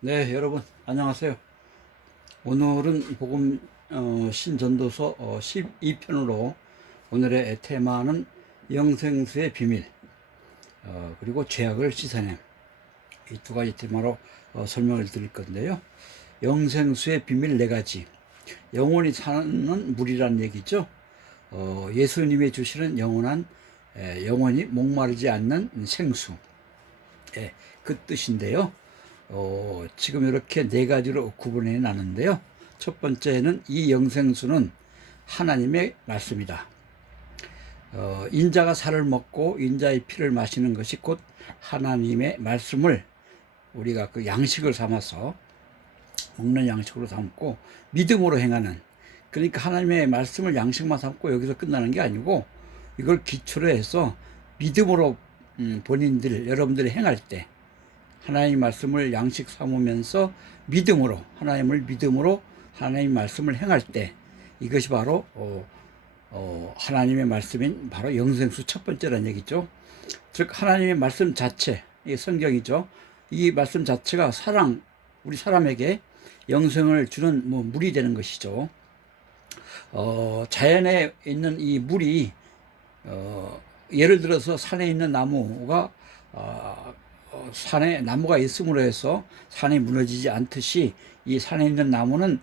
네, 여러분 안녕하세요. 오늘은 복음 신전도서 12편으로 오늘의 테마는 영생수의 비밀 그리고 죄악을 씻어냄, 이 두 가지 테마로 설명을 드릴 건데요. 영생수의 비밀 네 가지. 영원히 사는 물이라는 얘기죠. 예수님이 주시는 영원한 영원히 목마르지 않는 생수, 그 뜻인데요. 지금 이렇게 네 가지로 구분해 놨는데요. 첫 번째는 이 영생수는 하나님의 말씀이다. 인자가 살을 먹고 인자의 피를 마시는 것이 곧 하나님의 말씀을 우리가 그 양식을 삼아서 먹는 양식으로 삼고 믿음으로 행하는, 그러니까 하나님의 말씀을 양식만 삼고 여기서 끝나는 게 아니고 이걸 기초로 해서 믿음으로 본인들 여러분들이 행할 때 하나님 말씀을 양식 삼으면서 믿음으로 하나님 말씀을 행할 때 이것이 바로 하나님의 말씀인 바로 영생수 첫 번째라는 얘기죠. 즉 하나님의 말씀 자체, 이 성경이죠. 이 말씀 자체가 우리 사람에게 영생을 주는 물이 되는 것이죠. 자연에 있는 이 물이 예를 들어서 산에 있는 나무가 산에 나무가 있음으로 해서 산이 무너지지 않듯이 이 산에 있는 나무는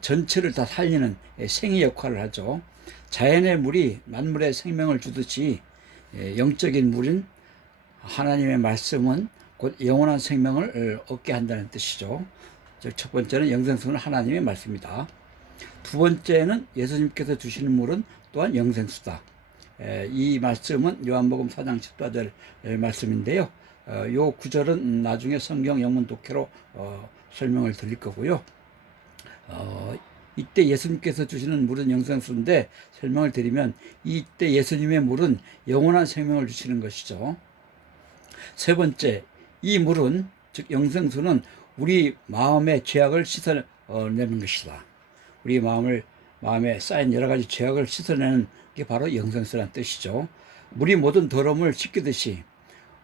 전체를 다 살리는 생의 역할을 하죠. 자연의 물이 만물에 생명을 주듯이 영적인 물인 하나님의 말씀은 곧 영원한 생명을 얻게 한다는 뜻이죠. 즉 첫 번째는 영생수는 하나님의 말씀이다. 두 번째는 예수님께서 주시는 물은 또한 영생수다. 이 말씀은 요한복음 4장 14절 말씀인데요. 요 구절은 나중에 성경 영문 독해로 설명을 드릴 거고요. 이때 예수님께서 주시는 물은 영생수인데 설명을 드리면 이때 예수님의 물은 영원한 생명을 주시는 것이죠. 세 번째, 이 물은 즉 영생수는 우리 마음의 죄악을 씻어내는 것이다. 우리 마음에 쌓인 여러 가지 죄악을 씻어내는 게 바로 영생수라는 뜻이죠. 물이 모든 더러움을 씻기듯이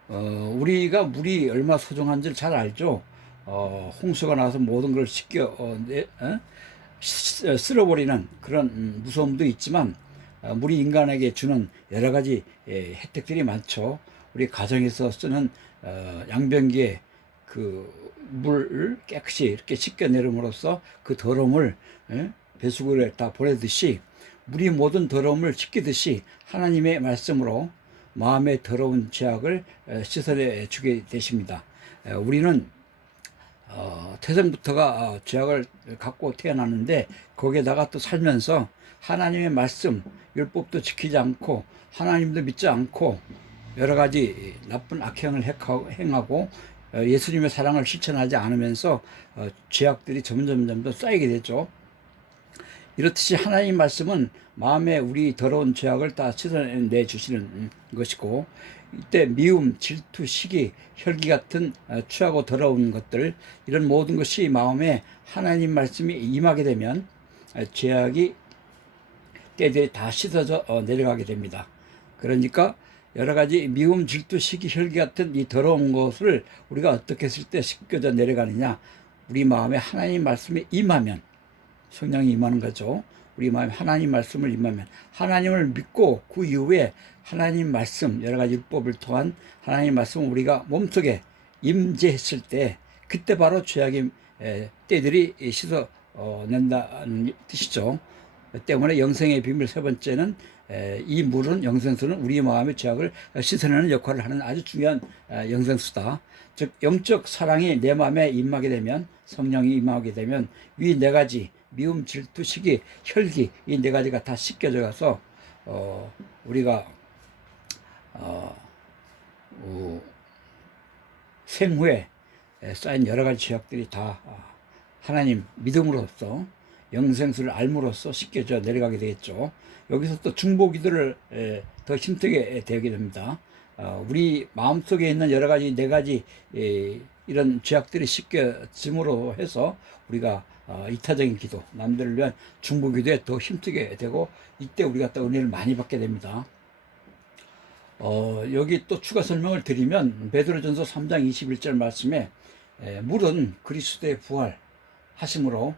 우리가 물이 얼마나 소중한지를 잘 알죠. 홍수가 나서 모든 걸 쓸어버리는 그런 무서움도 있지만 물이 인간에게 주는 여러 가지 혜택들이 많죠. 우리 가정에서 쓰는 양변기에 그 물을 깨끗이 이렇게 씻겨내림으로써 그 더러움을 배수구에 다 보내듯이 물이 모든 더러움을 씻기듯이 하나님의 말씀으로 마음의 더러운 죄악을 씻어내 주게 되십니다. 우리는 태생부터가 죄악을 갖고 태어났는데 거기에다가 또 살면서 하나님의 말씀, 율법도 지키지 않고 하나님도 믿지 않고 여러 가지 나쁜 악행을 행하고 예수님의 사랑을 실천하지 않으면서 죄악들이 점점 더 쌓이게 되죠. 이렇듯이 하나님 말씀은 마음에 우리 더러운 죄악을 다 씻어내 주시는 것이고, 이때 미움, 질투, 시기, 혈기 같은 추하고 더러운 것들, 이런 모든 것이 마음에 하나님 말씀이 임하게 되면 죄악이 때들이 다 씻어져 내려가게 됩니다. 그러니까 여러 가지 미움, 질투, 시기, 혈기 같은 이 더러운 것을 우리가 어떻게 했을 때 씻겨져 내려가느냐, 우리 마음에 하나님 말씀이 임하면, 성령이 임하는 거죠. 우리 마음에 하나님 말씀을 임하면, 하나님을 믿고 그 이후에 하나님 말씀, 여러 가지 율법을 통한 하나님 말씀을 우리가 몸속에 임재했을 때 그때 바로 죄악의 때들이 씻어낸다는 뜻이죠. 때문에 영생의 비밀 세 번째는 이 물은, 영생수는 우리 마음의 죄악을 씻어내는 역할을 하는 아주 중요한 영생수다. 즉 영적 사랑이 내 마음에 임하게 되면, 성령이 임하게 되면 이 네 가지 미움, 질투, 시기, 혈기, 이 네 가지가 다 씻겨져 가서 우리가 생후에 쌓인 여러 가지 죄악들이 다 하나님 믿음으로써 영생수를 알므로써 씻겨져 내려가게 되겠죠. 여기서 또 중보기도를 더 힘들게 되게 됩니다. 우리 마음속에 있는 여러 가지 네 가지 이런 죄악들이 씻겨짐으로 해서 우리가 이타적인 기도, 남들을 위한 중보기도에 더 힘쓰게 되고, 이때 우리가 또 은혜를 많이 받게 됩니다. 여기 또 추가 설명을 드리면 베드로전서 3장 21절 말씀에 물은 그리스도의 부활하심으로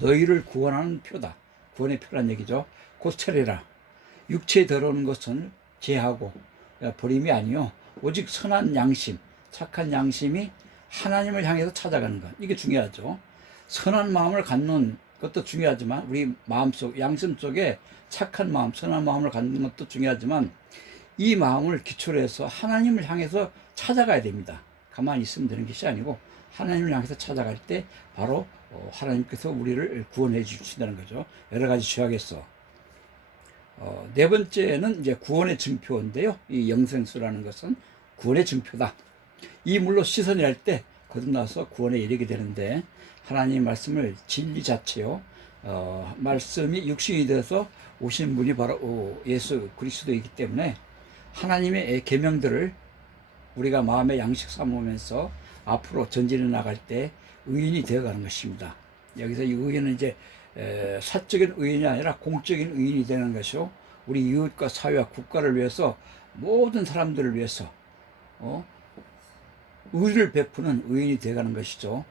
너희를 구원하는 표다. 구원의 표란 얘기죠. 곧 차례라. 육체에 들어오는 것은 제하고 버림이 아니요 오직 선한 양심, 착한 양심이 하나님을 향해서 찾아가는 것. 이게 중요하죠. 선한 마음을 갖는 것도 중요하지만 우리 마음속, 양심 속에 착한 마음, 선한 마음을 갖는 것도 중요하지만 이 마음을 기초로 해서 하나님을 향해서 찾아가야 됩니다. 가만히 있으면 되는 것이 아니고 하나님을 향해서 찾아갈 때 바로 하나님께서 우리를 구원해 주신다는 거죠. 여러 가지 죄악에서. 네 번째는 이제 구원의 증표인데요. 이 영생수라는 것은 구원의 증표다. 이 물로 씻어낼 때 거듭나서 구원에 이르게 되는데 하나님의 말씀을 진리 자체요. 말씀이 육신이 되어서 오신 분이 바로 예수 그리스도이기 때문에 하나님의 계명들을 우리가 마음의 양식 삼으면서 앞으로 전진해 나갈 때 의인이 되어가는 것입니다. 여기서 이 의인은 이제 사적인 의인이 아니라 공적인 의인이 되는 것이요. 우리 이웃과 사회와 국가를 위해서 모든 사람들을 위해서 의를 베푸는 의인이 되어가는 것이죠.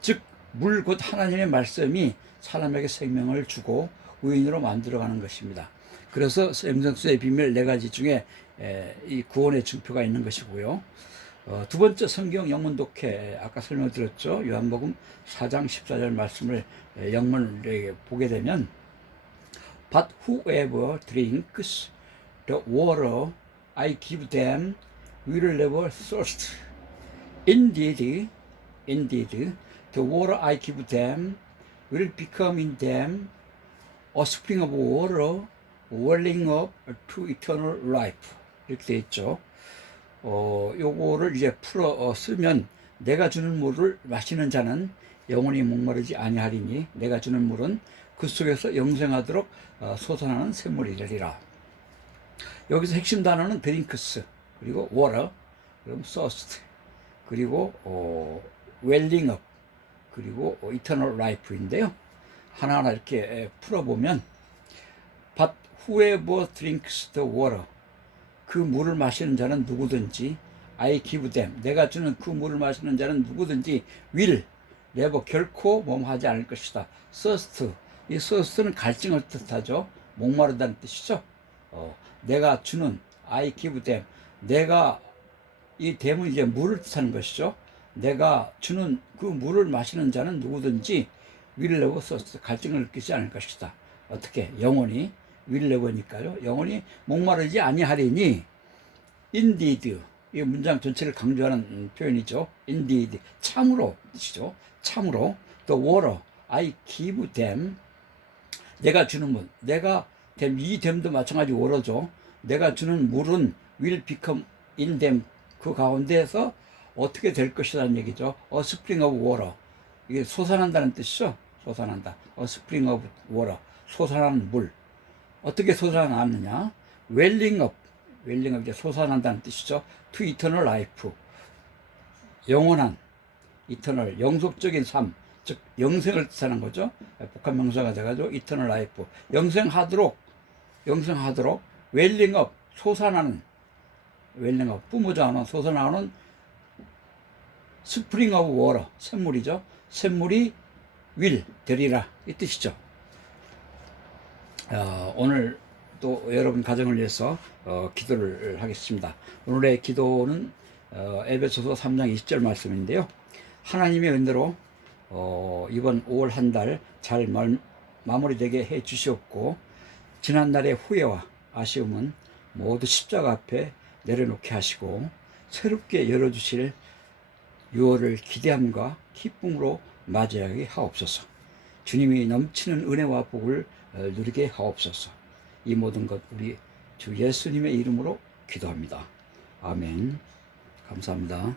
즉 물 곧 하나님의 말씀이 사람에게 생명을 주고 의인으로 만들어가는 것입니다. 그래서 영생수의 비밀 네 가지 중에 이 구원의 증표가 있는 것이고요. 두 번째 성경 영문 독해 아까 설명드렸죠. 요한복음 4장 14절 말씀을 영문을 보게 되면 But whoever drinks the water I give them will never thirst. Indeed, the water I give them will become in them a spring of water welling up to eternal life. 이렇게 되어 있죠. 요거를 이제 풀어 쓰면 내가 주는 물을 마시는 자는 영원히 목마르지 아니하리니 내가 주는 물은 그 속에서 영생하도록 솟아나는 샘물이 되리라. 여기서 핵심 단어는 드링크스, 그리고 water, 그럼 thirst, 그리고 welling up, 그리고 eternal life인데요. 하나하나 이렇게 풀어보면 But whoever drinks the water, 그 물을 마시는 자는 누구든지 I give them, 내가 주는 그 물을 마시는 자는 누구든지 will, never, 결코 몸하지 않을 것이다. thirst, 이 thirst는 갈증을 뜻하죠. 목마르다는 뜻이죠. 내가 주는 I give them, 내가 이 them은 이제 물을 뜻하는 것이죠. 내가 주는 그 물을 마시는 자는 누구든지 will never thirst, 갈증을 느끼지 않을 것이다. 어떻게? 영원히 will never니까요. 영원히 목마르지 아니하리니 indeed, 이 문장 전체를 강조하는 표현이죠. indeed, 참으로 뜻이죠. 참으로 the water I give them, 내가 주는 물, 내가 이 them도 마찬가지 water죠. 내가 주는 물은 will become in them, 그 가운데에서 어떻게 될 것이라는 얘기죠. A spring of water, 이게 솟아난다는 뜻이죠. 솟아난다. A spring of water, 솟아나는 물. 어떻게 솟아나느냐? welling up, 이제 솟아난다는 뜻이죠. To eternal life, 영원한, eternal, 영속적인 삶, 즉 영생을 뜻하는 거죠. 복합 명사가 돼가지고 eternal life, 영생하도록, welling up, 솟아나는, welling up, 뿜어져 나오는, 솟아나오는 spring of water, 샘물이죠. 샘물이 will, 되리라, 이 뜻이죠. 오늘 또 여러분 가정을 위해서 기도를 하겠습니다. 오늘의 기도는 에베소서 3장 20절 말씀인데요. 하나님의 은혜로 이번 5월 한 달 잘 마무리되게 해 주시옵고, 지난날의 후회와 아쉬움은 모두 십자가 앞에 내려놓게 하시고 새롭게 열어주실 6월을 기대함과 기쁨으로 맞이하게 하옵소서. 주님이 넘치는 은혜와 복을 누리게 하옵소서. 이 모든 것 우리 주 예수님의 이름으로 기도합니다. 아멘. 감사합니다.